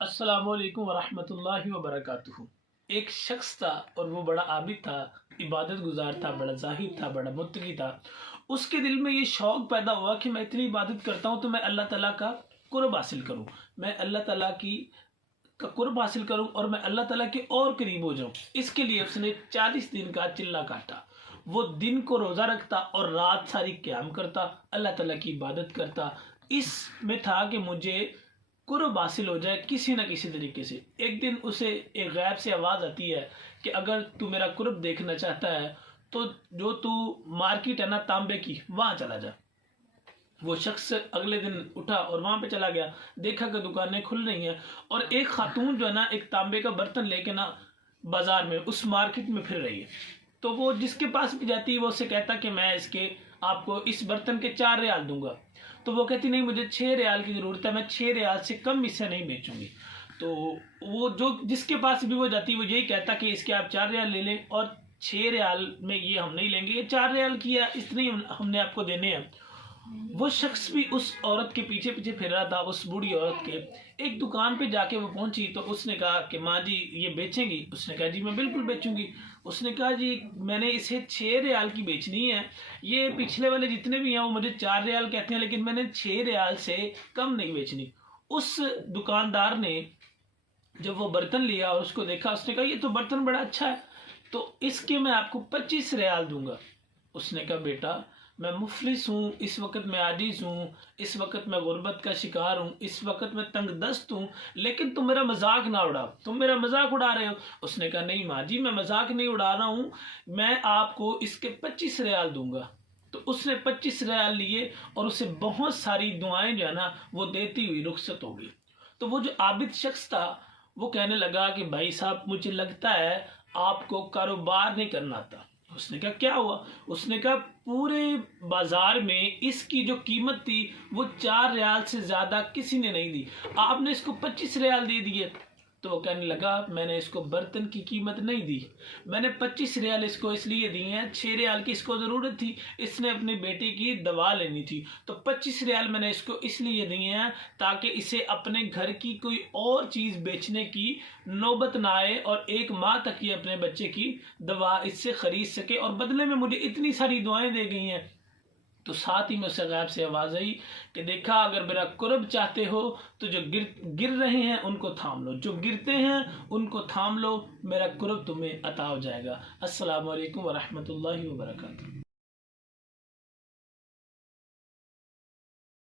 अस्सलामु अलैकुम वरहमतुल्लाहि वबरकातुहू। एक शख्स था और वो बड़ा आबिद था, इबादत गुजार था, बड़ा जाहिद था, बड़ा मुत्तकी था। उसके दिल में ये शौक़ पैदा हुआ कि मैं इतनी इबादत करता हूँ तो मैं अल्लाह ताला का कुर्ब हासिल करूँ, मैं अल्लाह ताला की का कुर्ब हासिल करूँ और मैं अल्लाह ताला के और करीब हो जाऊँ। इसके लिए उसने 40 दिन का चिल्ला काटा। वो दिन को रोज़ा रखता और रात सारी क़याम करता, अल्लाह ताला की इबादत करता। इसमें था कि मुझे कुर्ब हासिल हो जाए किसी न किसी तरीके से। एक दिन उसे एक गैब से आवाज़ आती है कि अगर तू मेरा कुर्ब देखना चाहता है तो जो तू मार्केट है ना तांबे की, वहाँ चला जा। वो शख्स अगले दिन उठा और वहाँ पे चला गया, देखा कि दुकानें खुल रही हैं और एक खातून जो है ना एक तांबे का बर्तन लेके ना बाजार में उस मार्केट में फिर रही है। तो वो जिसके पास भी जाती है वो उससे कहता कि मैं इसके आपको इस बर्तन के 4 रियाल दूंगा। तो वो कहती नहीं, मुझे 6 रियाल की ज़रूरत है, मैं 6 रियाल से कम इसे नहीं बेचूंगी। तो वो जो जिसके पास भी वो जाती है वो यही कहता कि इसके आप 4 रियाल ले लें और 6 रियाल में ये हम नहीं लेंगे, ये 4 रियाल की है, इतनी हमने आपको देने हैं। वो शख्स भी उस औरत के पीछे पीछे फिर रहा था, उस बूढ़ी औरत के। एक दुकान पे जाके वो पहुंची तो उसने कहा कि माँ जी ये बेचेंगी? उसने कहा जी मैं बिल्कुल बेचूंगी। उसने कहा जी मैंने इसे 6 रियाल की बेचनी है, ये पिछले वाले जितने भी हैं वो मुझे 4 रियाल कहते हैं, लेकिन मैंने 6 रियाल से कम नहीं बेचनी। उस दुकानदार ने जब वो बर्तन लिया और उसको देखा, उसने कहा ये तो बर्तन बड़ा अच्छा है, तो इसके मैं आपको 25 रियाल दूंगा। उसने कहा बेटा मैं मुफलिस हूँ, इस वक्त मैं आजिज़ हूँ, इस वक्त मैं गुर्बत का शिकार हूँ, इस वक्त मैं तंग दस्त हूँ, लेकिन तुम मेरा मजाक ना उड़ाओ, तुम मेरा मजाक उड़ा रहे हो। उसने कहा नहीं माँ जी मैं मजाक नहीं उड़ा रहा हूँ, मैं आपको इसके 25 रियाल दूंगा। तो उसने 25 रियाल लिए और उसे बहुत सारी दुआएं जो है ना वो देती हुई रुखसत हो गई। तो वो जो आबिद शख्स था वो कहने लगा कि भाई साहब मुझे लगता है आपको कारोबार नहीं करना आता। उसने कहा क्या हुआ? उसने कहा पूरे बाजार में इसकी जो कीमत थी वो 4 रियाल से ज्यादा किसी ने नहीं दी, आपने इसको 25 रियाल दे दिए। तो वो कहने लगा मैंने इसको बर्तन की कीमत नहीं दी, मैंने 25 रियाल इसको इसलिए दिए हैं, 6 रियाल की इसको ज़रूरत थी, इसने अपनी बेटी की दवा लेनी थी, तो 25 रियाल मैंने इसको इसलिए दिए हैं ताकि इसे अपने घर की कोई और चीज़ बेचने की नौबत ना आए और एक माह तक ये अपने बच्चे की दवा इससे ख़रीद सके, और बदले में मुझे इतनी सारी दुआएं दे गई हैं। तो साथ ही में उसे गैब से आवाज़ आई कि देखा अगर मेरा कुर्ब चाहते हो तो जो गिर रहे हैं उनको थाम लो, जो गिरते हैं उनको थाम लो, मेरा कुर्ब तुम्हें अता हो जाएगा। अस्सलामु अलैकुम वरहमतुल्लाहि वबरकातुहू।